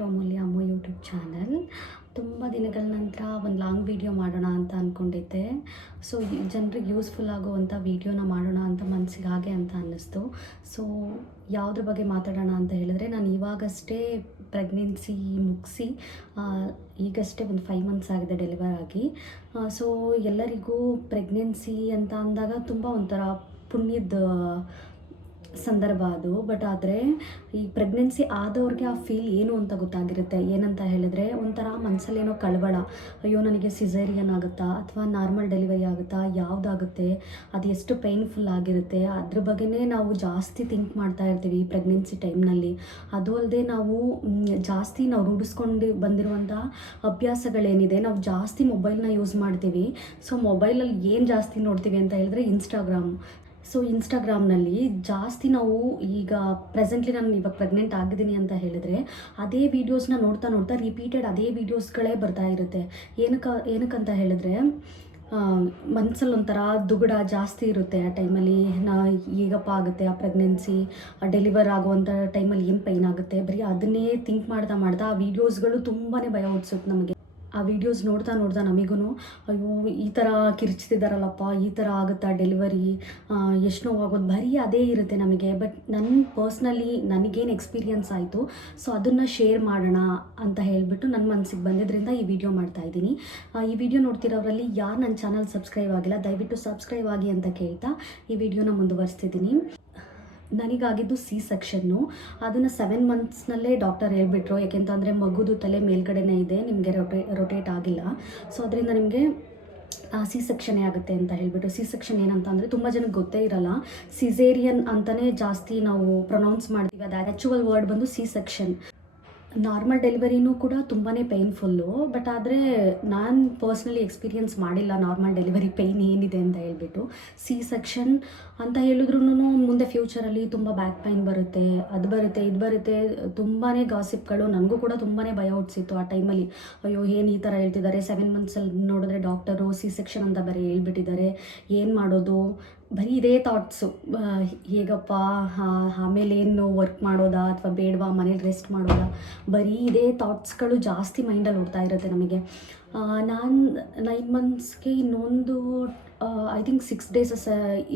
To ಅಮೂಲ್ಯ ಅಮ್ಮ YouTube channel. ತುಂಬ ದಿನಗಳ ನಂತರ ಒಂದು ಲಾಂಗ್ ವೀಡಿಯೋ ಮಾಡೋಣ ಅಂತ ಅಂದ್ಕೊಂಡಿದ್ದೆ ಸೊ ಜನರಿಗೆ ಯೂಸ್ಫುಲ್ ಆಗುವಂಥ ವೀಡಿಯೋನ ಮಾಡೋಣ ಅಂತ ಮನಸ್ಸಿಗೆ ಹಾಗೆ ಅಂತ ಅನ್ನಿಸ್ತು. ಸೊ, ಯಾವುದ್ರ ಬಗ್ಗೆ ಮಾತಾಡೋಣ ಅಂತ ಹೇಳಿದ್ರೆ, ನಾನು ಇವಾಗಷ್ಟೇ ಪ್ರೆಗ್ನೆನ್ಸಿ ಮುಗಿಸಿ ಈಗಷ್ಟೇ ಒಂದು ಫೈವ್ ಮಂತ್ಸ್ ಆಗಿದೆ ಡೆಲಿವರ್ ಆಗಿ. ಸೊ, ಎಲ್ಲರಿಗೂ ಪ್ರೆಗ್ನೆನ್ಸಿ ಅಂತ ಅಂದಾಗ ತುಂಬ ಒಂಥರ ಪುಣ್ಯದ ಸಂದರ್ಭ ಅದು. ಬಟ್ ಆದರೆ ಈ ಪ್ರೆಗ್ನೆನ್ಸಿ ಆದವ್ರಿಗೆ ಆ ಫೀಲ್ ಏನು ಅಂತ ಗೊತ್ತಾಗಿರುತ್ತೆ. ಏನಂತ ಹೇಳಿದ್ರೆ ಒಂಥರ ಮನಸ್ಸಲ್ಲೇನೋ ಕಳವಳ. ಅಯ್ಯೋ, ನನಗೆ ಸಿಸೇರಿಯನ್ ಆಗುತ್ತಾ? ಅಥವಾ ನಾರ್ಮಲ್ ಡೆಲಿವರಿ ಆಗುತ್ತಾ? ಯಾವುದಾಗುತ್ತೆ? ಅದು ಎಷ್ಟು ಪೇನ್ಫುಲ್ ಆಗಿರುತ್ತೆ? ಅದ್ರ ಬಗ್ಗೆನೇ ನಾವು ಜಾಸ್ತಿ ಥಿಂಕ್ ಮಾಡ್ತಾ ಇರ್ತೀವಿ ಈ ಪ್ರೆಗ್ನೆನ್ಸಿ ಟೈಮ್ನಲ್ಲಿ ಅದು ಅಲ್ಲದೆ ನಾವು ಜಾಸ್ತಿ ನಾವು ರೂಢಿಸ್ಕೊಂಡು ಬಂದಿರುವಂಥ ಅಭ್ಯಾಸಗಳೇನಿದೆ, ನಾವು ಜಾಸ್ತಿ ಮೊಬೈಲ್ನ ಯೂಸ್ ಮಾಡ್ತೀವಿ. ಸೊ ಮೊಬೈಲಲ್ಲಿ ಏನು ಜಾಸ್ತಿ ನೋಡ್ತೀವಿ ಅಂತ ಹೇಳಿದ್ರೆ ಇನ್ಸ್ಟಾಗ್ರಾಮ್ ಸೊ ಇನ್ಸ್ಟಾಗ್ರಾಮ್ನಲ್ಲಿ ಜಾಸ್ತಿ ನಾವು ಈಗ ಪ್ರೆಸೆಂಟ್ಲಿ ನಾನು ಇವಾಗ ಪ್ರೆಗ್ನೆಂಟ್ ಆಗಿದ್ದೀನಿ ಅಂತ ಹೇಳಿದ್ರೆ, ಅದೇ ವೀಡಿಯೋಸ್ನ ನೋಡ್ತಾ ನೋಡ್ತಾ ರಿಪೀಟೆಡ್ ಅದೇ ವೀಡಿಯೋಸ್ಗಳೇ ಬರ್ತಾ ಇರುತ್ತೆ. ಏನಕ್ಕೆ ಏನಕ್ಕಂತ ಹೇಳಿದ್ರೆ ಮನ್ಸಲ್ಲಿ ಒಂಥರ ದುಗುಡ ಜಾಸ್ತಿ ಇರುತ್ತೆ ಆ ಟೈಮಲ್ಲಿ ನಾ ಈಗಪ್ಪ ಆಗುತ್ತೆ ಆ ಪ್ರೆಗ್ನೆನ್ಸಿ ಡೆಲಿವರ್ ಆಗುವಂಥ ಟೈಮಲ್ಲಿ ಏನು ಪೈನ್ ಆಗುತ್ತೆ, ಬರೀ ಅದನ್ನೇ ಥಿಂಕ್ ಮಾಡ್ತಾ ಮಾಡ್ತಾ ಆ ವೀಡಿಯೋಸ್ಗಳು ತುಂಬಾ ಭಯ ಹುಟ್ಟಿಸುತ್ತೆ ನಮಗೆ. ಆ ವಿಡಿಯೋಸ್ ನೋಡ್ತಾ ನೋಡ್ತಾ ನಮಗೂ ಅಯ್ಯೋ, ಈ ಥರ ಕಿರ್ಚ್ತಿದ್ದಾರಲ್ಲಪ್ಪ ಈ ಥರ ಆಗುತ್ತಾ ಡೆಲಿವರಿ ಎಷ್ಟು ನೋವಾಗೋದು? ಬರೀ ಅದೇ ಇರುತ್ತೆ ನಮಗೆ. ಬಟ್ ನನ್ನ ಪರ್ಸ್ನಲಿ ನನಗೇನು ಎಕ್ಸ್ಪೀರಿಯನ್ಸ್ ಆಯಿತು ಸೊ ಅದನ್ನು ಶೇರ್ ಮಾಡೋಣ ಅಂತ ಹೇಳಿಬಿಟ್ಟು ನನ್ನ ಮನಸ್ಸಿಗೆ ಬಂದಿದ್ದರಿಂದ ಈ ವಿಡಿಯೋ ಮಾಡ್ತಾ ಇದ್ದೀನಿ. ಈ ವಿಡಿಯೋ ನೋಡ್ತಿರೋರಲ್ಲಿ ಯಾರು ನನ್ನ ಚಾನಲ್ ಸಬ್ಸ್ಕ್ರೈಬ್ ಆಗಿಲ್ಲ, ದಯವಿಟ್ಟು ಸಬ್ಸ್ಕ್ರೈಬ್ ಆಗಿ ಅಂತ ಕೇಳ್ತಾ ಈ ವಿಡಿಯೋನ ಮುಂದುವರಿಸ್ತಿದ್ದೀನಿ. ನನಗಾಗಿದ್ದು ಸಿ ಸೆಕ್ಷನ್ನು. ಅದನ್ನು ಸೆವೆನ್ ಮಂತ್ಸ್ನಲ್ಲೇ ಡಾಕ್ಟರ್ ಹೇಳ್ಬಿಟ್ರು. ಯಾಕೆಂತಂದರೆ ಮಗುದು ತಲೆ ಮೇಲ್ಗಡೆನೇ ಇದೆ, ನಿಮಗೆ ರೊಟೇ ರೊಟೇಟ್ ಆಗಿಲ್ಲ. ಸೊ ಅದರಿಂದ ನಿಮಗೆ ಸಿ ಸೆಕ್ಷನೇ ಆಗುತ್ತೆ ಅಂತ ಹೇಳಿಬಿಟ್ಟು. ಸಿ ಸೆಕ್ಷನ್ ಏನಂತ ಅಂದರೆ ತುಂಬ ಜನಕ್ಕೆ ಗೊತ್ತೇ ಇರಲ್ಲ. ಸಿಸೇರಿಯನ್ ಅಂತಲೇ ಜಾಸ್ತಿ ನಾವು ಪ್ರೊನೌನ್ಸ್ ಮಾಡ್ತೀವಿ. ಅದು ಆ್ಯಕ್ಚುವಲ್ ವರ್ಡ್ ಬಂದು ಸಿ ಸೆಕ್ಷನ್. ನಾರ್ಮಲ್ ಡೆಲಿವರಿನೂ ಕೂಡ ತುಂಬಾ ಪೇಯ್ನ್ಫುಲ್ಲು ಬಟ್ ಆದರೆ ನಾನು ಪರ್ಸ್ನಲಿ ಎಕ್ಸ್ಪೀರಿಯನ್ಸ್ ಮಾಡಿಲ್ಲ ನಾರ್ಮಲ್ ಡೆಲಿವರಿ ಪೇಯ್ನ್ ಏನಿದೆ ಅಂತ ಹೇಳ್ಬಿಟ್ಟು. ಸಿ ಸೆಕ್ಷನ್ ಅಂತ ಹೇಳಿದ್ರು ಮುಂದೆ ಫ್ಯೂಚರಲ್ಲಿ ತುಂಬ ಬ್ಯಾಕ್ ಪೈನ್ ಬರುತ್ತೆ, ಅದು ಬರುತ್ತೆ, ಇದು ಬರುತ್ತೆ ತುಂಬಾ ಗಾಸಿಪ್ಗಳು ನನಗೂ ಕೂಡ ತುಂಬಾ ಭಯ ಹುಟ್ಟಿಸಿತ್ತು ಆ ಟೈಮಲ್ಲಿ ಅಯ್ಯೋ, ಏನು ಈ ಥರ ಹೇಳ್ತಿದ್ದಾರೆ? ಸೆವೆನ್ ಮಂತ್ಸಲ್ಲಿ ನೋಡಿದ್ರೆ ಡಾಕ್ಟರು ಸಿ ಸೆಕ್ಷನ್ ಅಂತ ಬರೀ ಹೇಳ್ಬಿಟ್ಟಿದ್ದಾರೆ. ಏನು ಮಾಡೋದು? ಬರೀ ಇದೇ ಥಾಟ್ಸು ಹೇಗಪ್ಪ? ಆಮೇಲೆ ಏನು ವರ್ಕ್ ಮಾಡೋದಾ ಅಥವಾ ಬೇಡವಾ? ಮನೇಲಿ ರೆಸ್ಟ್ ಮಾಡೋದಾ? ಬರೀ ಇದೇ ಥಾಟ್ಸ್ಗಳು ಜಾಸ್ತಿ ಮೈಂಡಲ್ಲಿ ಓಡ್ತಾ ಇರುತ್ತೆ ನಮಗೆ. ನಾನು ನೈನ್ ಮಂತ್ಸ್ಗೆ ಇನ್ನೊಂದು ಐ ಥಿಂಕ್ ಸಿಕ್ಸ್ ಡೇಸ್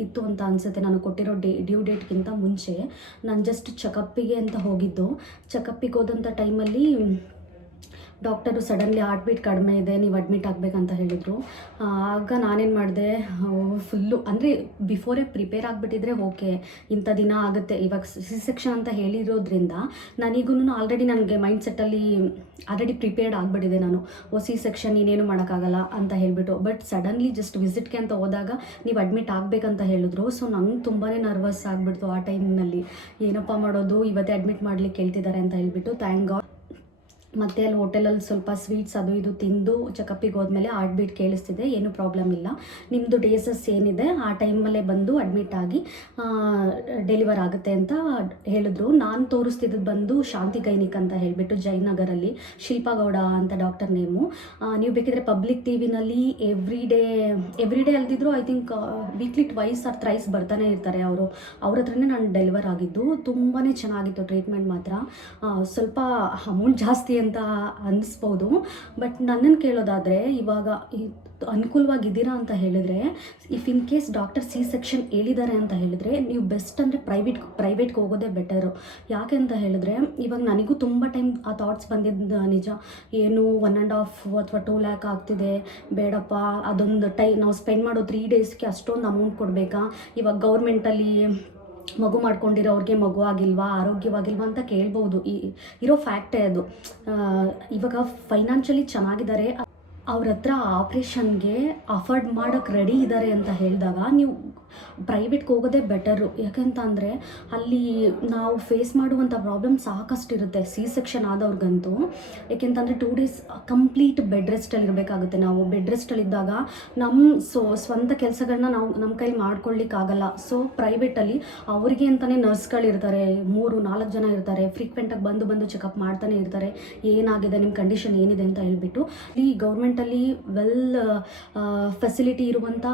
ಇತ್ತು ಅಂತ ಅನಿಸುತ್ತೆ ನಾನು ಕೊಟ್ಟಿರೋ ಡೇ ಡ್ಯೂ ಡೇಟ್ಗಿಂತ ಮುಂಚೆ. ನಾನು ಜಸ್ಟ್ ಚೆಕಪ್ಪಿಗೆ ಅಂತ ಹೋಗಿದ್ದು. ಚೆಕಪ್ಪಿಗೆ ಹೋದಂಥ ಟೈಮಲ್ಲಿ ಡಾಕ್ಟರು ಸಡನ್ಲಿ ಹಾರ್ಟ್ ಬೀಟ್ ಕಡಿಮೆ ಇದೆ, ನೀವು ಅಡ್ಮಿಟ್ ಆಗಬೇಕಂತ ಹೇಳಿದರು. ಆಗ ನಾನೇನು ಮಾಡಿದೆ ಫುಲ್ಲು, ಅಂದರೆ ಬಿಫೋರೇ ಪ್ರಿಪೇರ್ ಆಗಿಬಿಟ್ಟಿದ್ರೆ ಓಕೆ ಇಂಥ ದಿನ ಆಗುತ್ತೆ. ಇವಾಗ ಸಿ ಸೆಕ್ಷನ್ ಅಂತ ಹೇಳಿರೋದ್ರಿಂದ ನಾನೀಗೂ ಆಲ್ರೆಡಿ ನನಗೆ ಮೈಂಡ್ ಸೆಟ್ಟಲ್ಲಿ ಆಲ್ರೆಡಿ ಪ್ರಿಪೇರ್ಡ್ ಆಗಿಬಿಟ್ಟಿದೆ ನಾನು. ಓ, ಸಿ ಸೆಕ್ಷನ್ ಇನ್ನೇನು ಮಾಡೋಕ್ಕಾಗಲ್ಲ ಅಂತ ಹೇಳಿಬಿಟ್ಟು. ಬಟ್ ಸಡನ್ಲಿ ಜಸ್ಟ್ ವಿಸಿಟ್ಗೆ ಅಂತ ಹೋದಾಗ ನೀವು ಅಡ್ಮಿಟ್ ಆಗಬೇಕಂತ ಹೇಳಿದ್ರು. ಸೊ ನಂಗೆ ತುಂಬಾ ನರ್ವಸ್ ಆಗಿಬಿಡ್ತು ಆ ಟೈಮ್ನಲ್ಲಿ ಏನಪ್ಪ ಮಾಡೋದು, ಇವತ್ತೇ ಅಡ್ಮಿಟ್ ಮಾಡ್ಲಿಕ್ಕೆ ಹೇಳ್ತಿದ್ದಾರೆ ಅಂತ ಹೇಳಿಬಿಟ್ಟು ಥ್ಯಾಂಕ್ ಗಾಡ್ ಮತ್ತೆ ಅಲ್ಲಿ ಹೋಟೆಲಲ್ಲಿ ಸ್ವಲ್ಪ ಸ್ವೀಟ್ಸ್ ಅದು ಇದು ತಿಂದು ಚೆಕಪ್ಪಿಗೆ ಹೋದ್ಮೇಲೆ ಹಾರ್ಟ್ ಬೀಟ್ ಕೇಳಿಸ್ತಿದೆ, ಏನು ಪ್ರಾಬ್ಲಮ್ ಇಲ್ಲ. ನಿಮ್ಮದು ಡೇಸಸ್ ಏನಿದೆ, ಆ ಟೈಮಲ್ಲೇ ಬಂದು ಅಡ್ಮಿಟ್ ಆಗಿ ಡೆಲಿವರ್ ಆಗುತ್ತೆ ಅಂತ ಹೇಳಿದ್ರು. ನಾನು ತೋರಿಸ್ತಿದ್ದು ಬಂದು ಶಾಂತಿ ಗೈನಿಕ್ ಅಂತ ಹೇಳಿಬಿಟ್ಟು ಜಯನಗರಲ್ಲಿ ಶಿಲ್ಪಗೌಡ ಅಂತ ಡಾಕ್ಟರ್ ನೇಮು ನೀವು ಬೇಕಿದ್ರೆ ಪಬ್ಲಿಕ್ ಟಿ ವಿನಲ್ಲಿ every day every day ಅಲ್ದಿದ್ರು I think weekly twice or thrice ಬರ್ತಾನೆ ಇರ್ತಾರೆ ಅವರು. ಅವ್ರ ಹತ್ರನೇ ನಾನು ಡೆಲಿವರ್ ಆಗಿದ್ದು. ತುಂಬಾ ಚೆನ್ನಾಗಿತ್ತು ಟ್ರೀಟ್ಮೆಂಟ್ ಮಾತ್ರ. ಸ್ವಲ್ಪ ಅಮೌಂಟ್ ಜಾಸ್ತಿ ಅಂತ ಅನ್ನಿಸ್ಬೋದು. ಬಟ್ ನನ್ನನ್ನು ಕೇಳೋದಾದರೆ, ಇವಾಗ ಅನುಕೂಲವಾಗಿದ್ದೀರಾ ಅಂತ ಹೇಳಿದ್ರೆ if in case doctor C section ಹೇಳಿದ್ದಾರೆ ಅಂತ ಹೇಳಿದ್ರೆ, ನೀವು ಬೆಸ್ಟ್ ಅಂದರೆ ಪ್ರೈವೇಟ್ ಪ್ರೈವೇಟ್ಗೆ ಹೋಗೋದೇ ಬೆಟರು ಯಾಕೆ ಅಂತ ಹೇಳಿದ್ರೆ, ಇವಾಗ ನನಗೂ ತುಂಬ ಟೈಮ್ ಆ ಥಾಟ್ಸ್ ಬಂದಿದ್ದು ನಿಜ. ಏನು ಒನ್ ಆ್ಯಂಡ್ ಹಾಫ್ ಅಥವಾ ಟೂ ಲ್ಯಾಕ್ ಆಗ್ತಿದೆ. ಬೇಡಪ್ಪ, ಅದೊಂದು ಟೈ, ನಾವು ಸ್ಪೆಂಡ್ ಮಾಡೋ ತ್ರೀ ಡೇಸ್ಗೆ ಅಷ್ಟೊಂದು ಅಮೌಂಟ್ ಕೊಡಬೇಕಾ? ಇವಾಗ ಗೌರ್ಮೆಂಟಲ್ಲಿ ಮಗು ಮಾಡ್ಕೊಂಡಿರೋರಿಗೆ ಮಗು ಆಗಿಲ್ವಾ, ಆರೋಗ್ಯವಾಗಿಲ್ವಾ ಅಂತ ಕೇಳ್ಬೋದು. ಈ, ಇರೋ ಫ್ಯಾಕ್ಟೇ ಅದು. ಇವಾಗ ಫೈನಾನ್ಷಿಯಲಿ ಚೆನ್ನಾಗಿದ್ದಾರೆ. ಅವ್ರ ಹತ್ರ ಆಪ್ರೇಷನ್ಗೆ ಅಫರ್ಡ್ ಮಾಡೋಕ್ಕೆ ರೆಡಿ ಇದ್ದಾರೆ ಅಂತ ಹೇಳಿದಾಗ ನೀವು ಪ್ರೈವೇಟ್ಗೆ ಹೋಗೋದೇ ಬೆಟರು ಯಾಕೆಂತ ಅಂದರೆ ಅಲ್ಲಿ ನಾವು ಫೇಸ್ ಮಾಡುವಂಥ ಪ್ರಾಬ್ಲಮ್ ಸಾಕಷ್ಟು ಇರುತ್ತೆ ಸಿ ಸೆಕ್ಷನ್ ಆದವ್ರಿಗಂತೂ. ಯಾಕೆಂತಂದರೆ ಟೂ ಡೇಸ್ ಕಂಪ್ಲೀಟ್ ಬೆಡ್ ರೆಸ್ಟಲ್ಲಿ ಇರಬೇಕಾಗುತ್ತೆ ನಾವು. ಬೆಡ್ ರೆಸ್ಟಲ್ಲಿದ್ದಾಗ ನಮ್ಮ ಸೊ, ಸ್ವಂತ ಕೆಲಸಗಳನ್ನ ನಾವು ನಮ್ಮ ಕೈಲಿ ಮಾಡ್ಕೊಳ್ಳಿಕ್ಕಾಗಲ್ಲ ಸೊ ಪ್ರೈವೇಟಲ್ಲಿ ಅವರಿಗೆ ಅಂತಲೇ ನರ್ಸ್ಗಳಿರ್ತಾರೆ ಮೂರು, ನಾಲ್ಕು ಜನ ಇರ್ತಾರೆ. ಫ್ರೀಕ್ವೆಂಟಾಗಿ ಬಂದು ಬಂದು ಚೆಕಪ್ ಮಾಡ್ತಾನೆ ಇರ್ತಾರೆ. ಏನಾಗಿದೆ ನಿಮ್ಮ ಕಂಡೀಷನ್ ಏನಿದೆ ಅಂತ ಹೇಳ್ಬಿಟ್ಟು. ಈ ಗೌರ್ಮೆಂಟಲ್ಲಿ ವೆಲ್ ಫೆಸಿಲಿಟಿ ಇರುವಂಥ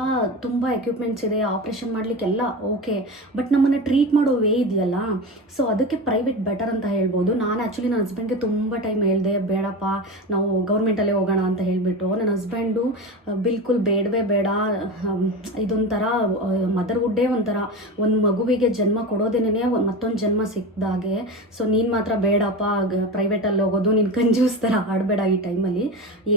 ತುಂಬ ಎಕ್ವಿಪ್ಮೆಂಟ್ಸ್ ಇದೆ. ಆಪ್ರೇಷನ್ ಆಪ್ರೇಷನ್ ಮಾಡಲಿಕ್ಕೆಲ್ಲ ಓಕೆ ಬಟ್ ನಮ್ಮನ್ನು ಟ್ರೀಟ್ ಮಾಡೋ ವೇ ಇದೆಯಲ್ಲ? ಸೊ ಅದಕ್ಕೆ ಪ್ರೈವೇಟ್ ಬೆಟರ್ ಅಂತ ಹೇಳ್ಬೋದು. ನಾನು ಆ್ಯಕ್ಚುಲಿ ನನ್ನ ಹಸ್ಬೆಂಡ್ಗೆ ತುಂಬ ಟೈಮ್ ಹೇಳಿದೆ, ಬೇಡಪ್ಪ, ನಾವು ಗೌರ್ಮೆಂಟಲ್ಲೇ ಹೋಗೋಣ ಅಂತ ಹೇಳಿಬಿಟ್ಟು. ನನ್ನ ಹಸ್ಬೆಂಡು ಬಿಲ್ಕುಲ್ ಬೇಡವೇ ಬೇಡ ಇದೊಂಥರ ಮದರ್ವುಡ್ಡೇ ಒಂಥರ ಒಂದು ಮಗುವಿಗೆ ಜನ್ಮ ಕೊಡೋದೇನೇ ಮತ್ತೊಂದು ಜನ್ಮ ಸಿಕ್ಕಿದಾಗೆ ಸೊ ನೀನು ಮಾತ್ರ ಬೇಡಪ್ಪ ಪ್ರೈವೇಟಲ್ಲಿ ಹೋಗೋದು, ನೀನು ಕಂಜೂಸ್ ಥರ ಆಡಬೇಡ ಈ ಟೈಮಲ್ಲಿ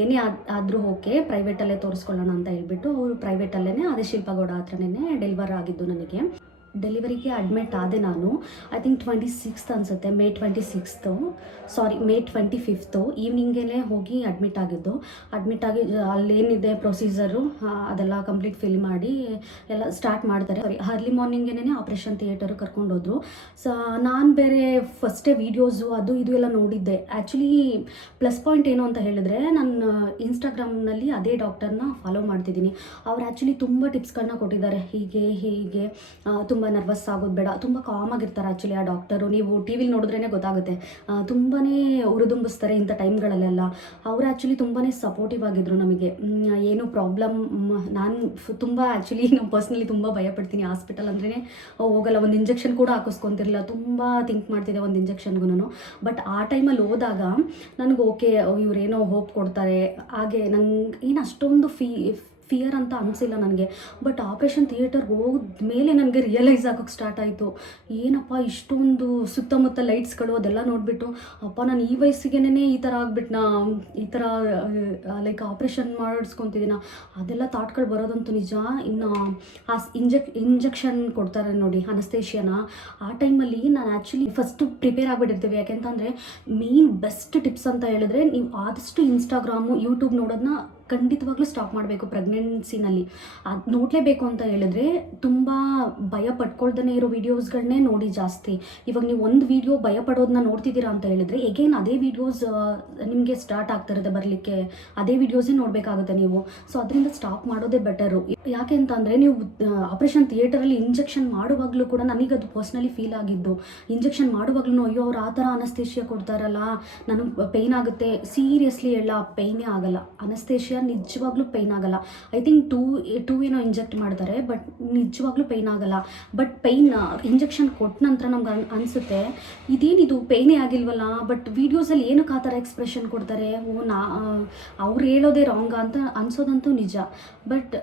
ಏನೇ ಆದರೂ ಓಕೆ ಪ್ರೈವೇಟಲ್ಲೇ ತೋರಿಸ್ಕೊಳ್ಳೋಣ ಅಂತ ಹೇಳ್ಬಿಟ್ಟು ಅವರು ಪ್ರೈವೇಟಲ್ಲೇ ಅದೇ ಶಿಲ್ಪಗೌಡ ಹತ್ರನೇ ಡೆಲಿವರ್ ಆಗಿದ್ದು ನನಗೆ. ಡೆಲಿವರಿಗೆ ಅಡ್ಮಿಟ್ ಆದೆ ನಾನು. ಐ ಥಿಂಕ್ ಟ್ವೆಂಟಿ ಸಿಕ್ಸ್ತ್ ಅನಿಸುತ್ತೆ May twenty sixth sorry May twenty fifth ಈವ್ನಿಂಗೇ ಹೋಗಿ ಅಡ್ಮಿಟ್ ಆಗಿದ್ದು. ಅಡ್ಮಿಟ್ ಆಗಿ, ಅಲ್ಲೇನಿದೆ ಪ್ರೊಸೀಜರು ಅದೆಲ್ಲ ಕಂಪ್ಲೀಟ್ ಫಿಲ್ ಮಾಡಿ ಎಲ್ಲ ಸ್ಟಾರ್ಟ್ ಮಾಡ್ತಾರೆ. ಸಾರಿ ಅರ್ಲಿ ಮಾರ್ನಿಂಗೇನೆ ಆಪ್ರೇಷನ್ ಥಿಯೇಟರ್ ಕರ್ಕೊಂಡೋದ್ರು. ಸೊ ನಾನು ಬೇರೆ ಫಸ್ಟೇ ವೀಡಿಯೋಸು ಅದು ಇದು ಎಲ್ಲ ನೋಡಿದ್ದೆ. ಆ್ಯಕ್ಚುಲಿ ಪ್ಲಸ್ ಪಾಯಿಂಟ್ ಏನು ಅಂತ ಹೇಳಿದ್ರೆ, ನಾನು ಇನ್ಸ್ಟಾಗ್ರಾಮ್ನಲ್ಲಿ ಅದೇ ಡಾಕ್ಟರ್ನ ಫಾಲೋ ಮಾಡ್ತಿದ್ದೀನಿ. ಅವ್ರು ಆ್ಯಕ್ಚುಲಿ ತುಂಬ ಟಿಪ್ಸ್ಗಳನ್ನ ಕೊಟ್ಟಿದ್ದಾರೆ. ಹೀಗೆ ಹೀಗೆ ತುಂಬ ನರ್ವಸ್ ಆಗೋದು ಬೇಡ. ತುಂಬ ಕಾಮ್ ಆಗಿರ್ತಾರೆ ಆ್ಯಕ್ಚುಲಿ ಆ ಡಾಕ್ಟರು ನೀವು ಟಿ ವಿಲಿ ನೋಡಿದ್ರೇ ಗೊತ್ತಾಗುತ್ತೆ. ತುಂಬಾ ಉರಿದುಂಬಿಸ್ತಾರೆ ಇಂಥ ಟೈಮ್ಗಳಲ್ಲೆಲ್ಲ ಅವ್ರು ಆ್ಯಕ್ಚುಲಿ ತುಂಬಾ ಸಪೋರ್ಟಿವ್ ಆಗಿದ್ರು ನಮಗೆ. ಏನು ಪ್ರಾಬ್ಲಮ್ ನಾನು ತುಂಬ ಆ್ಯಕ್ಚುಲಿ ನಾನು ಪರ್ಸ್ನಲಿ ತುಂಬ ಭಯಪಡ್ತೀನಿ ಹಾಸ್ಪಿಟಲ್ ಅಂದ್ರೇ ಹೋಗಲ್ಲ, ಒಂದು ಇಂಜೆಕ್ಷನ್ ಕೂಡ ಹಾಕಿಸ್ಕೊತಿರಲಿಲ್ಲ. ತುಂಬ ಥಿಂಕ್ ಮಾಡ್ತಿದ್ದೆ ಒಂದು ಇಂಜೆಕ್ಷನ್ಗೂ ಬಟ್ ಆ ಟೈಮಲ್ಲಿ ಹೋದಾಗ ನನಗೆ ಓಕೆ ಇವರೇನೋ ಹೋಪ್ ಕೊಡ್ತಾರೆ. ಹಾಗೆ ನಂಗೆ, ಏನು ಅಷ್ಟೊಂದು ಫೀ ಫಿಯರ್ ಅಂತ ಅನಿಸಿಲ್ಲ ನನಗೆ. ಬಟ್ ಆಪ್ರೇಷನ್ ಥಿಯೇಟರ್ಗೆ ಹೋದ ಮೇಲೆ ನನಗೆ ರಿಯಲೈಸ್ ಆಗೋಕ್ಕೆ ಸ್ಟಾರ್ಟ್ ಆಯಿತು. ಏನಪ್ಪ ಇಷ್ಟೊಂದು ಸುತ್ತಮುತ್ತ ಲೈಟ್ಸ್ಗಳು ಅದೆಲ್ಲ ನೋಡಿಬಿಟ್ಟು, ಅಪ್ಪ, ನಾನು ಈ ವಯಸ್ಸಿಗೆನೇ ಈ ಥರ ಆಗ್ಬಿಟ್ನಾ? ಈ ಥರ ಲೈಕ್ ಆಪ್ರೇಷನ್ ಮಾಡಿಸ್ಕೊತಿದ್ದೀನ ಅದೆಲ್ಲ ತಾಟ್ಗಳು ಬರೋದಂತೂ ನಿಜ. ಇನ್ನು ಆ ಇಂಜೆಕ್ ಇಂಜೆಕ್ಷನ್ ಕೊಡ್ತಾರೆ ನೋಡಿ ಅನಸ್ತೇಷಿಯನ ಆ ಟೈಮಲ್ಲಿ ನಾನು ಆ್ಯಕ್ಚುಲಿ ಫಸ್ಟು ಪ್ರಿಪೇರ್ ಆಗಿಬಿಟ್ಟಿರ್ತೀವಿ. ಯಾಕೆಂತಂದರೆ ಮೇನ್ ಬೆಸ್ಟ್ ಟಿಪ್ಸ್ ಅಂತ ಹೇಳಿದ್ರೆ, ನೀವು ಆದಷ್ಟು ಇನ್ಸ್ಟಾಗ್ರಾಮು ಯೂಟ್ಯೂಬ್ ನೋಡೋದನ್ನ ಖಂಡಿತವಾಗ್ಲೂ ಸ್ಟಾಪ್ ಮಾಡಬೇಕು ಪ್ರೆಗ್ನೆನ್ಸಿನಲ್ಲಿ ಅದು ನೋಡಲೇಬೇಕು ಅಂತ ಹೇಳಿದ್ರೆ ತುಂಬ ಭಯ ಪಡ್ಕೊಳ್ದೇ ಇರೋ ವೀಡಿಯೋಸ್ಗಳನ್ನೇ ನೋಡಿ ಜಾಸ್ತಿ. ಇವಾಗ ನೀವು ಒಂದು ವೀಡಿಯೋ ಭಯ ಪಡೋದನ್ನ ನೋಡ್ತಿದ್ದೀರಾ ಅಂತ ಹೇಳಿದ್ರೆ ಎಗೇನ್ ಅದೇ ವೀಡಿಯೋಸ್ ನಿಮಗೆ ಸ್ಟಾರ್ಟ್ ಆಗ್ತಿರುತ್ತೆ ಬರಲಿಕ್ಕೆ. ಅದೇ ವೀಡಿಯೋಸೇ ನೋಡಬೇಕಾಗುತ್ತೆ ನೀವು. ಸೊ ಅದರಿಂದ ಸ್ಟಾಪ್ ಮಾಡೋದೇ ಬೆಟರು ಯಾಕೆ ಅಂತಂದರೆ ನೀವು ಆಪ್ರೇಷನ್ ಥಿಯೇಟರಲ್ಲಿ ಇಂಜೆಕ್ಷನ್ ಮಾಡುವಾಗಲೂ ಕೂಡ ನನಗೆ ಅದು ಪರ್ಸ್ನಲಿ ಫೀಲ್ ಆಗಿದ್ದು. ಇಂಜೆಕ್ಷನ್ ಮಾಡುವಾಗಲೂ ಅಯ್ಯೋ, ಅವ್ರು ಆ ಥರ ಅನಸ್ತೇಷ್ಯ ಕೊಡ್ತಾರಲ್ಲ, ನನಗೆ ಪೇಯ್ನ್ ಆಗುತ್ತೆ. ಸೀರಿಯಸ್ಲಿ ಎಲ್ಲ ಪೇಯ್ನೇ ಆಗಲ್ಲ. ಅನಸ್ತೇಷಿಯಾ ನಿಜವಾಗ್ಲೂ ಪೈನ್ ಆಗಲ್ಲ. ಐ ಥಿಂಕ್ ಟೂ ಟೂ ಏನೋ ಇಂಜೆಕ್ಟ್ ಮಾಡ್ತಾರೆ ಬಟ್ ನಿಜವಾಗ್ಲೂ ಪೈನ್ ಆಗಲ್ಲ. ಬಟ್ ಪೈನ್ ಇಂಜೆಕ್ಷನ್ ಕೊಟ್ಟ ನಂತರ ನಮ್ಗೆ ಅನ್ಸುತ್ತೆ, ಇದೇನಿದು ಪೈನೇ ಆಗಿಲ್ವಲ್ಲ? ಬಟ್ ವೀಡಿಯೋಸಲ್ಲಿ ಏನಕ್ಕೆ ಆ ಥರ ಎಕ್ಸ್ಪ್ರೆಷನ್ ಕೊಡ್ತಾರೆ? ಓ, ನಾ, ಅವ್ರು ಹೇಳೋದೇ ರಾಂಗ ಅಂತ ಅನ್ಸೋದಂತೂ ನಿಜ. ಬಟ್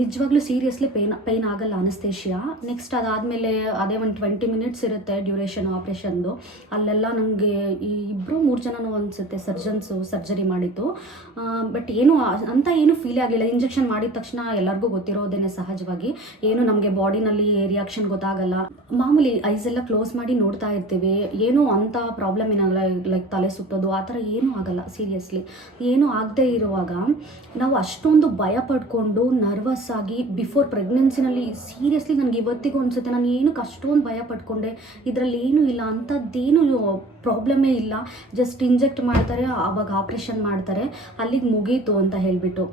ನಿಜವಾಗ್ಲೂ ಸೀರಿಯಸ್ಲಿ ಪೇಯ್ನ್ ಪೈನ್ ಆಗಲ್ಲ ಅನಸ್ತೇಷಿಯಾ ನೆಕ್ಸ್ಟ್ ಅದಾದಮೇಲೆ ಅದೇ ಒಂದು ಟ್ವೆಂಟಿ ಮಿನಿಟ್ಸ್ ಇರುತ್ತೆ ಡ್ಯೂರೇಷನ್ ಆಪ್ರೇಷನ್ದು ಅಲ್ಲೆಲ್ಲ ನನಗೆ ಇಬ್ಬರು ಮೂರು ಜನನೂ ಅನಿಸುತ್ತೆ ಸರ್ಜನ್ಸು ಸರ್ಜರಿ ಮಾಡಿದ್ದು. ಬಟ್ ಏನು ಅಂತ ಏನು ಫೀಲ್ ಆಗಲಿಲ್ಲ ಇಂಜೆಕ್ಷನ್ ಮಾಡಿದ ತಕ್ಷಣ ಎಲ್ಲರಿಗೂ ಗೊತ್ತಿರೋದೇನೆ ಸಹಜವಾಗಿ. ಏನು ನಮಗೆ ಬಾಡಿನಲ್ಲಿ ರಿಯಾಕ್ಷನ್ ಗೊತ್ತಾಗಲ್ಲ. ಮಾಮೂಲಿ ಐಸ್ ಎಲ್ಲ ಕ್ಲೋಸ್ ಮಾಡಿ ನೋಡ್ತಾ ಇರ್ತೀವಿ. ಏನೂ ಅಂತ ಪ್ರಾಬ್ಲಮ್ ಏನಲ್ಲ ಲೈಕ್ ತಲೆ ಸುತ್ತೋದು, ಆ ಥರ ಏನೂ ಆಗಲ್ಲ ಸೀರಿಯಸ್ಲಿ ಏನೂ ಆಗದೆ ಇರುವಾಗ ನಾವು ಅಷ್ಟೊಂದು ಭಯ ಪಡ್ಕೊಂಡು ನರ್ವಸ್ ಆಗಿ ಬಿಫೋರ್ ಪ್ರೆಗ್ನೆನ್ಸಿನಲ್ಲಿ ಸೀರಿಯಸ್ಲಿ ನನಗೆ ಇವತ್ತಿಗೂ ಅನಿಸುತ್ತೆ. ನಾನು ಏನಕ್ಕೆ ಅಷ್ಟೊಂದು ಭಯ ಪಡ್ಕೊಂಡೆ. ಇದರಲ್ಲಿ ಏನೂ ಇಲ್ಲ ಅಂಥದ್ದೇನು ಪ್ರಾಬ್ಲಮೇ ಇಲ್ಲ. ಜಸ್ಟ್ ಇಂಜೆಕ್ಟ್ ಮಾಡ್ತಾರೆ, ಆವಾಗ ಆಪ್ರೇಷನ್ ಮಾಡ್ತಾರೆ. ಅಲ್ಲಿಗೆ ಮುಗೀತು ಅಂತ ಹೇಳಿಬಿಟ್ಟು.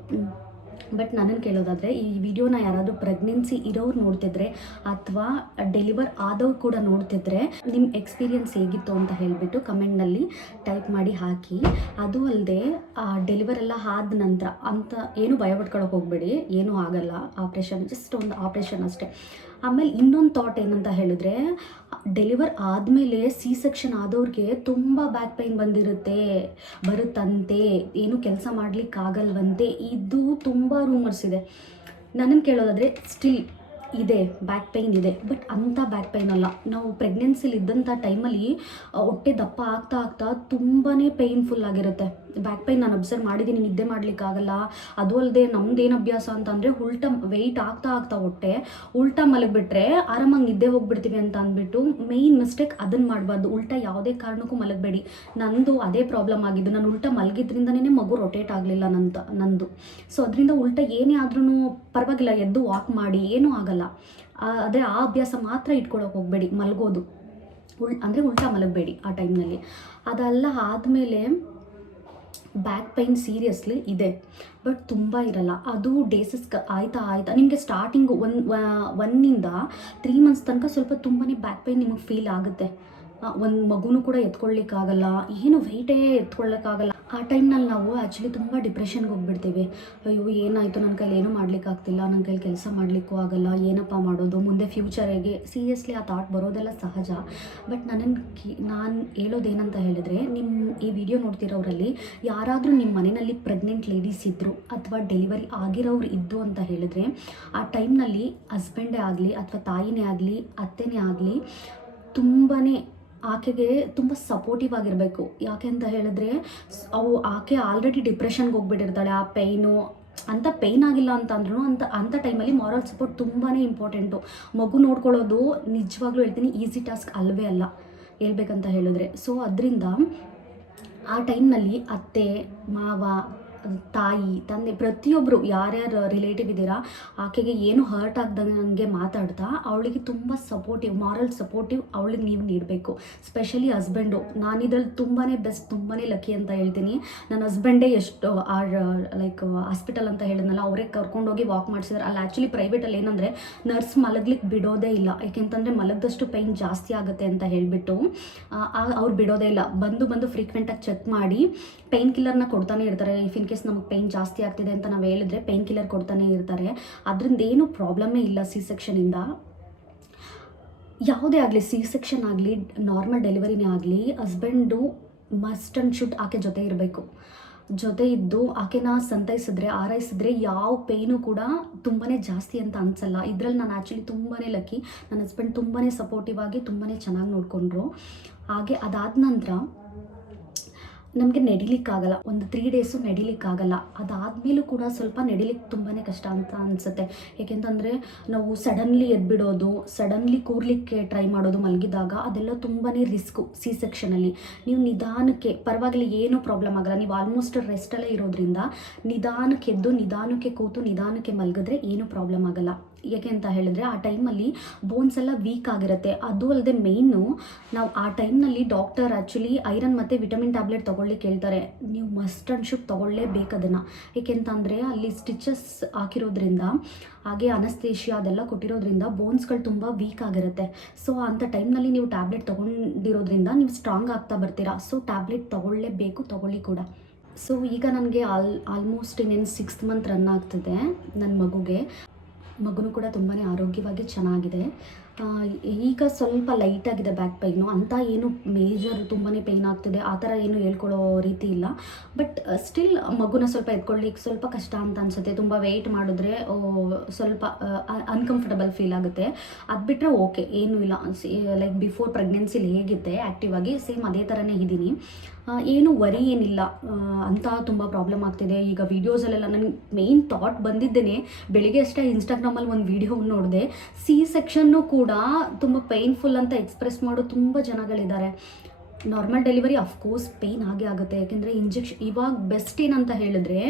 ಬಟ್ ನನ್ನನ್ನು ಕೇಳೋದಾದರೆ, ಈ ವಿಡಿಯೋನ ಯಾರಾದರೂ ಪ್ರೆಗ್ನೆನ್ಸಿ ಇರೋರು ನೋಡ್ತಿದ್ರೆ ಅಥವಾ ಡೆಲಿವರ್ ಆದವ್ರು ಕೂಡ ನೋಡ್ತಿದ್ರೆ ನಿಮ್ಮ ಎಕ್ಸ್ಪೀರಿಯನ್ಸ್ ಹೇಗಿತ್ತು ಅಂತ ಹೇಳಿಬಿಟ್ಟು ಕಮೆಂಟ್ನಲ್ಲಿ ಟೈಪ್ ಮಾಡಿ ಹಾಕಿ. ಅದು ಅಲ್ಲದೆ ಡೆಲಿವರ್ ಎಲ್ಲ ಆದ ನಂತರ ಅಂತ ಏನು ಭಯ ಹೋಗಬೇಡಿ, ಏನೂ ಆಗಲ್ಲ. ಆಪ್ರೇಷನ್, ಜಸ್ಟ್ ಒಂದು ಆಪ್ರೇಷನ್ ಅಷ್ಟೇ. ಆಮೇಲೆ ಇನ್ನೊಂದು ಥಾಟ್ ಏನಂತ ಹೇಳಿದ್ರೆ ಡೆಲಿವರ್ ಆದಮೇಲೆ ಸಿ ಸೆಕ್ಷನ್ ಆದವ್ರಿಗೆ ತುಂಬ ಬ್ಯಾಕ್ ಪೈನ್ ಬಂದಿರುತ್ತೆ. ಬರುತ್ತಂತೆ, ಏನು ಕೆಲಸ ಮಾಡಲಿಕ್ಕಾಗಲ್ವಂತೆ ಇದು ತುಂಬ ರೂಮರ್ಸ್ ಇದೆ. ನನ್ನನ್ನು ಕೇಳೋದಾದರೆ ಸ್ಟಿಲ್ ಇದೆ ಬ್ಯಾಕ್ ಪೈನ್ ಇದೆ ಬಟ್ ಅಂಥ ಬ್ಯಾಕ್ ಪೈನ್ ಅಲ್ಲ. ನಾವು ಪ್ರೆಗ್ನೆನ್ಸಿಲಿ ಇದ್ದಂಥ ಟೈಮಲ್ಲಿ ಹೊಟ್ಟೆ ದಪ್ಪ ಆಗ್ತಾ ಆಗ್ತಾ ತುಂಬಾ ಪೇಯ್ನ್ಫುಲ್ ಆಗಿರುತ್ತೆ. ಬ್ಯಾಕ್ ಪೈನ್ ನಾನು ಅಬ್ಸರ್ವ್ ಮಾಡಿದ್ದೀನಿ, ನಿದ್ದೆ ಮಾಡಲಿಕ್ಕಾಗಲ್ಲ ಅದು ಅಲ್ಲದೆ ನಮ್ದೇನು ಅಭ್ಯಾಸ ಅಂತಂದರೆ ಉಲ್ಟ ವೆಯ್ಟ್ ಆಗ್ತಾ ಆಗ್ತಾ ಹೊಟ್ಟೆ, ಉಲ್ಟಾ ಮಲಗಿಬಿಟ್ರೆ ಆರಾಮಾಗಿ ನಿದ್ದೆ ಹೋಗ್ಬಿಡ್ತೀವಿ ಅಂತ ಅಂದ್ಬಿಟ್ಟು ಮೇಯ್ನ್ ಮಿಸ್ಟೇಕ್ ಅದನ್ನು ಮಾಡಬಾರ್ದು. ಉಲ್ಟಾ ಯಾವುದೇ ಕಾರಣಕ್ಕೂ ಮಲಗಬೇಡಿ. ನಂದು ಅದೇ ಪ್ರಾಬ್ಲಮ್ ಆಗಿದ್ದು, ನಾನು ಉಲ್ಟಾ ಮಲಗಿದ್ರಿಂದನೇ ಮಗು ರೊಟೇಟ್ ಆಗಲಿಲ್ಲ ನಂತ, ನಂದು. ಸೊ ಅದರಿಂದ ಉಲ್ಟಾ ಏನೇ ಆದ್ರೂ ಪರವಾಗಿಲ್ಲ, ಎದ್ದು ವಾಕ್ ಮಾಡಿ, ಏನೂ ಆಗಲ್ಲ. ಆದರೆ ಆ ಅಭ್ಯಾಸ ಮಾತ್ರ ಇಟ್ಕೊಳಕ್ಕೆ ಹೋಗಬೇಡಿ, ಮಲಗೋದು. ಉಲ್, ಅಂದರೆ ಉಲ್ಟಾ ಮಲಗಬೇಡಿ ಆ ಟೈಮ್ನಲ್ಲಿ ಅದೆಲ್ಲ ಆದಮೇಲೆ ಬ್ಯಾಕ್ ಪೈನ್ ಸೀರಿಯಸ್ಲಿ ಇದೆ. ಬಟ್ ತುಂಬ ಇರಲ್ಲ. ಅದು ಡೇಸಸ್ ಆಯ್ತಾ ಆಯ್ತಾ, ನಿಮಗೆ ಸ್ಟಾರ್ಟಿಂಗು ಒನ್ ಒನ್ನಿಂದ ತ್ರೀ ಮಂತ್ಸ್ ತನಕ ಸ್ವಲ್ಪ ತುಂಬಾ ಬ್ಯಾಕ್ ಪೈನ್ ನಿಮಗೆ ಫೀಲ್ ಆಗುತ್ತೆ. ಒಂದು ಮಗುನೂ ಕೂಡ ಎತ್ಕೊಳ್ಳಿಕ್ಕಾಗಲ್ಲ, ಏನು ವೆಯ್ಟೇ ಎತ್ಕೊಳ್ಳೋಕ್ಕಾಗಲ್ಲ. ಆ ಟೈಮ್ನಲ್ಲಿ ನಾವು ಆ್ಯಕ್ಚುಲಿ ತುಂಬ ಡಿಪ್ರೆಷನ್ಗೆ ಹೋಗ್ಬಿಡ್ತೀವಿ. ಅಯ್ಯೋ, ಏನಾಯಿತು? ನನ್ನ ಕೈಲಿ ಏನೂ ಮಾಡ್ಲಿಕ್ಕಾಗ್ತಿಲ್ಲ ನನ್ನ ಕೈಲಿ ಕೆಲಸ ಮಾಡಲಿಕ್ಕೂ ಆಗಲ್ಲ. ಏನಪ್ಪ ಮಾಡೋದು? ಮುಂದೆ ಫ್ಯೂಚರ್ ಹೇಗೆ? ಸೀರಿಯಸ್ಲಿ ಆ ಥಾಟ್ ಬರೋದೆಲ್ಲ ಸಹಜ. ಬಟ್ ನನಗೆ ಕಿ, ನಾನು ಹೇಳೋದೇನಂತ ಹೇಳಿದ್ರೆ ನಿಮ್ಮ ಈ ವಿಡಿಯೋ ನೋಡ್ತಿರೋರಲ್ಲಿ ಯಾರಾದರೂ ನಿಮ್ಮ ಮನೆಯಲ್ಲಿ ಪ್ರೆಗ್ನೆಂಟ್ ಲೇಡೀಸ್ ಇದ್ದರು ಅಥವಾ ಡೆಲಿವರಿ ಆಗಿರೋರು ಇದ್ದು ಅಂತ ಹೇಳಿದ್ರೆ, ಆ ಟೈಮ್ನಲ್ಲಿ ಹಸ್ಬೆಂಡೇ ಆಗಲಿ ಅಥವಾ ತಾಯಿನೇ ಆಗಲಿ, ಅತ್ತೆನೇ ಆಗಲಿ ತುಂಬಾ ಆಕೆಗೆ ತುಂಬ ಸಪೋರ್ಟಿವ್ ಆಗಿರಬೇಕು. ಯಾಕೆ ಅಂತ ಹೇಳಿದ್ರೆ ಅವು ಆಕೆ ಆಲ್ರೆಡಿ ಡಿಪ್ರೆಷನ್ಗೆ ಹೋಗ್ಬಿಟ್ಟಿರ್ತಾಳೆ. ಆ ಪೈನು ಅಂತ ಪೇಯ್ನ್ ಆಗಿಲ್ಲ ಅಂತ ಅಂದ್ರೂ ಅಂತ ಅಂಥ ಟೈಮಲ್ಲಿ ಮಾರಲ್ ಸಪೋರ್ಟ್ ತುಂಬಾ ಇಂಪಾರ್ಟೆಂಟು ಮಗು ನೋಡ್ಕೊಳ್ಳೋದು ನಿಜವಾಗ್ಲೂ ಹೇಳ್ತೀನಿ ಈಸಿ ಟಾಸ್ಕ್ ಅಲ್ಲವೇ ಅಲ್ಲ. ಹೇಳ್ಬೇಕಂತ ಹೇಳಿದ್ರೆ. ಸೊ ಅದರಿಂದ ಆ ಟೈಮ್ನಲ್ಲಿ ಅತ್ತೆ, ಮಾವ ತಾಯಿ, ತಂದೆ ಪ್ರತಿಯೊಬ್ಬರು ಯಾರ್ಯಾರು ರಿಲೇಟಿವ್ ಇದ್ದೀರಾ, ಆಕೆಗೆ ಏನು ಹರ್ಟ್ ಆಗ್ದಂಗೆ ಮಾತಾಡ್ತಾ ಅವಳಿಗೆ ತುಂಬ ಸಪೋರ್ಟಿವ್ ಮಾರಲ್ ಸಪೋರ್ಟಿವ್ ಅವಳಿಗೆ ನೀವು ನೀಡಬೇಕು. ಸ್ಪೆಷಲಿ ಹಸ್ಬೆಂಡು ನಾನು ಇದ್ರಲ್ಲಿ ತುಂಬಾ ಬೆಸ್ಟ್ ತುಂಬಾ ಲಕ್ಕಿ ಅಂತ ಹೇಳ್ತೀನಿ. ನನ್ನ ಹಸ್ಬೆಂಡೇ ಎಷ್ಟು, ಆ ಲೈಕ್ ಹಾಸ್ಪಿಟಲ್ ಅಂತ ಹೇಳಿದ್ನಲ್ಲ, ಅವರೇ ಕರ್ಕೊಂಡೋಗಿ ವಾಕ್ ಮಾಡಿಸಿದ್ರೆ. ಅಲ್ಲಿ ಆ್ಯಕ್ಚುಲಿ ಪ್ರೈವೇಟಲ್ಲಿ ಏನಂದರೆ ನರ್ಸ್ ಮಲಗ್ಲಿಕ್ಕೆ ಬಿಡೋದೇ ಇಲ್ಲ. ಯಾಕೆಂತಂದರೆ ಮಲಗ್ದಷ್ಟು ಪೈನ್ ಜಾಸ್ತಿ ಆಗುತ್ತೆ ಅಂತ ಹೇಳಿಬಿಟ್ಟು ಅವ್ರು ಬಿಡೋದೇ ಇಲ್ಲ. ಬಂದು ಬಂದು ಫ್ರೀಕ್ವೆಂಟಾಗಿ ಚೆಕ್ ಮಾಡಿ ಪೈನ್ ಕಿಲ್ಲರ್ನ ಕೊಡ್ತಾನೆ ಇರ್ತಾರೆ. ಇಫ್ ಇನ್ ನಮಗೆ ಪೇನ್ ಜಾಸ್ತಿ ಆಗ್ತಿದೆ ಅಂತ ನಾವು ಹೇಳಿದ್ರೆ ಪೇನ್ ಕಿಲ್ಲರ್ ಕೊಡ್ತಾನೆ ಇರ್ತಾರೆ. ಅದರಿಂದ ಏನು ಪ್ರಾಬ್ಲಮ್ಮೇ ಇಲ್ಲ ಸಿ ಸೆಕ್ಷನಿಂದ ಯಾವುದೇ ಆಗಲಿ, ಸಿ ಸೆಕ್ಷನ್ ಆಗಲಿ, ನಾರ್ಮಲ್ ಡೆಲಿವರಿನೇ ಆಗಲಿ, ಹಸ್ಬೆಂಡು ಮಸ್ಟ್ ಆ್ಯಂಡ್ ಶುಡ್ ಆಕೆ ಜೊತೆ ಇರಬೇಕು. ಜೊತೆ ಇದ್ದು ಆಕೆನ ಸಂತೈಸಿದ್ರೆ, ಆರೈಸಿದ್ರೆ ಯಾವ ಪೇಯ್ನು ಕೂಡ ತುಂಬಾ ಜಾಸ್ತಿ ಅಂತ ಅನ್ಸಲ್ಲ. ಇದರಲ್ಲಿ ನಾನು ಆ್ಯಕ್ಚುಲಿ ತುಂಬಾ ಲಕ್ಕಿ ನನ್ನ ಹಸ್ಬೆಂಡ್ ತುಂಬಾ ಸಪೋರ್ಟಿವ್ ಆಗಿ ತುಂಬಾ ಚೆನ್ನಾಗಿ ನೋಡಿಕೊಂಡ್ರು. ಹಾಗೆ ಅದಾದ ನಂತರ ನಮಗೆ ನಡಿಲಿಕ್ಕಾಗಲ್ಲ, ಒಂದು ತ್ರೀ ಡೇಸು ನಡಿಲಿಕ್ಕಾಗಲ್ಲ. ಅದಾದಮೇಲೂ ಕೂಡ ಸ್ವಲ್ಪ ನಡಿಲಿಕ್ಕೆ ತುಂಬಾ ಕಷ್ಟ ಅಂತ ಅನಿಸುತ್ತೆ. ಏಕೆಂತಂದರೆ ನಾವು ಸಡನ್ಲಿ ಎದ್ಬಿಡೋದು ಸಡನ್ಲಿ ಕೂರ್ಲಿಕ್ಕೆ ಟ್ರೈ ಮಾಡೋದು ಮಲಗಿದಾಗ ಅದೆಲ್ಲ ತುಂಬಾ ರಿಸ್ಕು ಸಿ ಸೆಕ್ಷನಲ್ಲಿ ನೀವು ನಿಧಾನಕ್ಕೆ, ಪರವಾಗಿಲ್ಲ ಏನೂ ಪ್ರಾಬ್ಲಮ್ ಆಗಲ್ಲ. ನೀವು ಆಲ್ಮೋಸ್ಟ್ ರೆಸ್ಟಲ್ಲೇ ಇರೋದ್ರಿಂದ ನಿಧಾನಕ್ಕೆ ಎದ್ದು, ನಿಧಾನಕ್ಕೆ ಕೂತು, ನಿಧಾನಕ್ಕೆ ಮಲಗಿದ್ರೆ ಏನೂ ಪ್ರಾಬ್ಲಮ್ ಆಗಲ್ಲ. ಯಾಕೆ ಅಂತ ಹೇಳಿದ್ರೆ ಆ ಟೈಮಲ್ಲಿ ಬೋನ್ಸ್ ಎಲ್ಲ ವೀಕ್ ಆಗಿರುತ್ತೆ. ಅದು ಅಲ್ಲದೆ ಮೇಯ್ನು ನಾವು ಆ ಟೈಮ್ನಲ್ಲಿ ಡಾಕ್ಟರ್ ಆ್ಯಕ್ಚುಲಿ ಐರನ್ ಮತ್ತು ವಿಟಮಿನ್ ಟ್ಯಾಬ್ಲೆಟ್ ತೊಗೊಳ್ಲಿಕ್ಕೆ ಹೇಳ್ತಾರೆ. ನೀವು ಮಸ್ಟ್ ಆ್ಯಂಡ್ ಶುಡ್ ತೊಗೊಳ್ಳೇಬೇಕು ಅದನ್ನು. ಏಕೆಂತಂದರೆ ಅಲ್ಲಿ ಸ್ಟಿಚಸ್ ಹಾಕಿರೋದ್ರಿಂದ, ಹಾಗೆ ಅನಸ್ತೇಷಿಯಾ ಅದೆಲ್ಲ ಕೊಟ್ಟಿರೋದ್ರಿಂದ ಬೋನ್ಸ್ಗಳು ತುಂಬ ವೀಕ್ ಆಗಿರುತ್ತೆ. ಸೊ ಅಂಥ ಟೈಮ್ನಲ್ಲಿ ನೀವು ಟ್ಯಾಬ್ಲೆಟ್ ತೊಗೊಂಡಿರೋದ್ರಿಂದ ನೀವು ಸ್ಟ್ರಾಂಗ್ ಆಗ್ತಾ ಬರ್ತೀರಾ. ಸೊ ಟ್ಯಾಬ್ಲೆಟ್ ತೊಗೊಳ್ಳೇಬೇಕು, ತೊಗೊಳ್ಳಿ ಕೂಡ. ಸೊ ಈಗ ನನಗೆ ಆಲ್ ಆಲ್ಮೋಸ್ಟ್ ಇನ್ನೇನು ಸಿಕ್ಸ್ತ್ ಮಂತ್ ರನ್ ಆಗ್ತಿದೆ ನನ್ನ ಮಗುಗೆ. ಮಗುನೂ ಕೂಡ ತುಂಬಾ ಆರೋಗ್ಯವಾಗಿ ಚೆನ್ನಾಗಿದೆ. ಈಗ ಸ್ವಲ್ಪ ಲೈಟಾಗಿದೆ ಬ್ಯಾಕ್ ಪೈನು ಅಂತ ಏನು ಮೇಜರ್ ತುಂಬಾ ಪೇಯ್ನ್ ಆಗ್ತಿದೆ. ಆ ಥರ ಏನು ಹೇಳ್ಕೊಳ್ಳೋ ರೀತಿ ಇಲ್ಲ. ಬಟ್ ಸ್ಟಿಲ್ ಮಗುನ ಸ್ವಲ್ಪ ಎತ್ಕೊಳ್ಳಿಕ್ಕೆ ಸ್ವಲ್ಪ ಕಷ್ಟ ಅಂತ ಅನಿಸುತ್ತೆ. ತುಂಬ ವೆಯ್ಟ್ ಮಾಡಿದ್ರೆ ಸ್ವಲ್ಪ ಅನ್ಕಂಫರ್ಟಬಲ್ ಫೀಲ್ ಆಗುತ್ತೆ. ಅದು ಬಿಟ್ಟರೆ ಓಕೆ ಏನೂ ಇಲ್ಲ. ಲೈಕ್ ಬಿಫೋರ್ ಪ್ರೆಗ್ನೆನ್ಸಿಲಿ ಹೇಗಿದ್ದೆ ಆ್ಯಕ್ಟಿವ್ ಆಗಿ ಸೇಮ್ ಅದೇ ಥರನೇ ಇದ್ದೀನಿ. ಏನು ವರಿ ಏನಿಲ್ಲ. ಅಂತ ತುಂಬ ಪ್ರಾಬ್ಲಮ್ ಆಗ್ತಿದೆ. ಈಗ ವೀಡಿಯೋಸಲ್ಲೆಲ್ಲ ನನಗೆ ಮೇಯ್ನ್ ಥಾಟ್ ಬಂದಿದ್ದೇನೆ. ಬೆಳಿಗ್ಗೆ ಅಷ್ಟೇ ಇನ್ಸ್ಟಾಗ್ರಾಮಲ್ಲಿ ಒಂದು ವಿಡಿಯೋ ನೋಡಿದೆ. ಸಿ ಸೆಕ್ಷನ್ನು ಕೂಡ ತುಂಬ ಪೇಯ್ನ್ಫುಲ್ ಅಂತ ಎಕ್ಸ್ಪ್ರೆಸ್ ಮಾಡೋ ತುಂಬ ಜನಗಳಿದ್ದಾರೆ. Normal delivery of course pain ಆಗೇ ಆಗುತ್ತೆ. ಯಾಕೆಂದರೆ ಇಂಜೆಕ್ಷನ್ ಇವಾಗ ಬೆಸ್ಟ್ ಏನಂತ ಹೇಳಿದ್ರೆ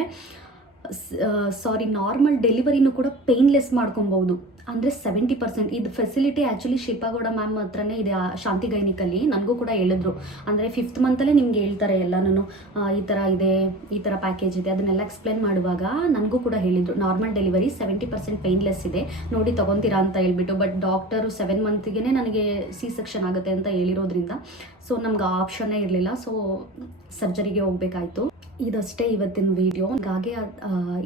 ಸಾರಿ ನಾರ್ಮಲ್ ಡೆಲಿವರಿನೂ ಕೂಡ ಪೇಯ್ನ್ಲೆಸ್ ಮಾಡ್ಕೊಬೋದು ಅಂದರೆ ಸೆವೆಂಟಿ ಪರ್ಸೆಂಟ್ ಇದು ಫೆಸಿಲಿಟಿ ಆ್ಯಕ್ಚುಲಿ ಶಿಲ್ಪಾಗೌಡ ಮ್ಯಾಮ್ ಹತ್ರನೇ ಇದೆ ಶಾಂತಿ ಗೈನಿಕಲ್ಲಿ. ನನಗೂ ಕೂಡ ಹೇಳಿದ್ರು. ಅಂದರೆ ಫಿಫ್ತ್ ಮಂತಲ್ಲೇ ನಿಮ್ಗೆ ಹೇಳ್ತಾರೆ ಎಲ್ಲನೂ ಈ ಥರ ಇದೆ, ಈ ಥರ ಪ್ಯಾಕೇಜ್ ಇದೆ. ಅದನ್ನೆಲ್ಲ ಎಕ್ಸ್ಪ್ಲೇನ್ ಮಾಡುವಾಗ ನನಗೂ ಕೂಡ ಹೇಳಿದರು. Normal delivery seventy percent painless ಇದೆ. ನೋಡಿ ತೊಗೊತೀರಾ ಅಂತ ಹೇಳ್ಬಿಟ್ಟು. ಬಟ್ ಡಾಕ್ಟರು ಸೆವೆನ್ ಮಂತ್ಗೆ ನನಗೆ ಸಿ ಸೆಕ್ಷನ್ ಆಗುತ್ತೆ ಅಂತ ಹೇಳಿರೋದ್ರಿಂದ. ಸೊ ನಮ್ಗೆ ಆಪ್ಷನ್ನೇ ಇರಲಿಲ್ಲ. ಸೊ ಸರ್ಜರಿಗೆ ಹೋಗ್ಬೇಕಾಯ್ತು. ಇದಷ್ಟೇ ಇವತ್ತಿನ ವಿಡಿಯೋ ಹಾಗೆ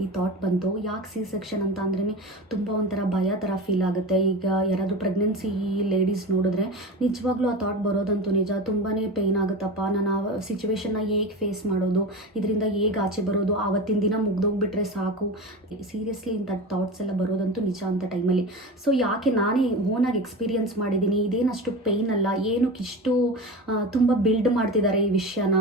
ಈ ಥಾಟ್ ಬಂತು. ಯಾಕೆ ಸಿ ಸೆಕ್ಷನ್ ಅಂತ ಅಂದ್ರೇ ತುಂಬ ಒಂಥರ ಭಯ ಥರ ಫೀಲ್ ಆಗುತ್ತೆ. ಈಗ ಯಾರಾದರೂ ಪ್ರೆಗ್ನೆನ್ಸಿ ಲೇಡೀಸ್ ನೋಡಿದ್ರೆ ನಿಜವಾಗ್ಲೂ ಆ ಥಾಟ್ ಬರೋದಂತೂ ನಿಜ. ತುಂಬಾ ಪೇಯ್ನ್ ಆಗುತ್ತಪ್ಪ. ನಾನು ಆ ಸಿಚುವೇಶನ್ನ ಹೇಗೆ ಫೇಸ್ ಮಾಡೋದು? ಇದರಿಂದ ಹೇಗೆ ಆಚೆ ಬರೋದು? ಆವತ್ತಿನ ದಿನ ಮುಗ್ದೋಗ್ಬಿಟ್ರೆ ಸಾಕು. ಸೀರಿಯಸ್ಲಿ ಇಂಥ ಥಾಟ್ಸ್ ಎಲ್ಲ ಬರೋದಂತೂ ನಿಜ ಅಂತ ಟೈಮಲ್ಲಿ ಸೊ ಯಾಕೆ ನಾನೇ ಓನಾಗಿ ಎಕ್ಸ್ಪೀರಿಯನ್ಸ್ ಮಾಡಿದ್ದೀನಿ ಇದೇನಷ್ಟು ಪೇಯ್ನ್ ಅಲ್ಲ? ಏನಕ್ಕೆ ಇಷ್ಟು ತುಂಬ ಬಿಲ್ಡ್ ಮಾಡ್ತಿದ್ದಾರೆ ಈ ವಿಷಯನ?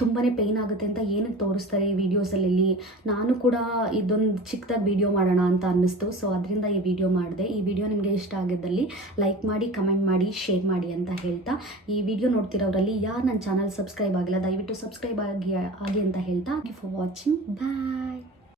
ತುಂಬಾ ಪೇಯ್ನ್ ಆಗುತ್ತೆ ಅಂತ ಏನಕ್ಕೆ ತೋರಿಸ್ತಾರೆ ಈ ವೀಡಿಯೋಸಲ್ಲಿ ನಾನು ಕೂಡ ಇದೊಂದು ಚಿಕ್ಕದಾಗಿ ವಿಡಿಯೋ ಮಾಡೋಣ ಅಂತ ಅನ್ನಿಸ್ತು. ಸೊ ಅದರಿಂದ ಈ ವಿಡಿಯೋ ಮಾಡಿದೆ. ಈ ವಿಡಿಯೋ ನಿಮಗೆ ಇಷ್ಟ ಆಗಿದ್ದಲ್ಲಿ ಲೈಕ್ ಮಾಡಿ ಕಮೆಂಟ್ ಮಾಡಿ ಶೇರ್ ಮಾಡಿ ಅಂತ ಹೇಳ್ತಾ. ಈ ವಿಡಿಯೋ ನೋಡ್ತಿರೋರಲ್ಲಿ ಯಾರು ನನ್ನ ಚಾನಲ್ ಸಬ್ಸ್ಕ್ರೈಬ್ ಆಗಿಲ್ಲ, ದಯವಿಟ್ಟು ಸಬ್ಸ್ಕ್ರೈಬ್ ಆಗಿ ಆಗಿ ಅಂತ ಹೇಳ್ತಾ. For watching bye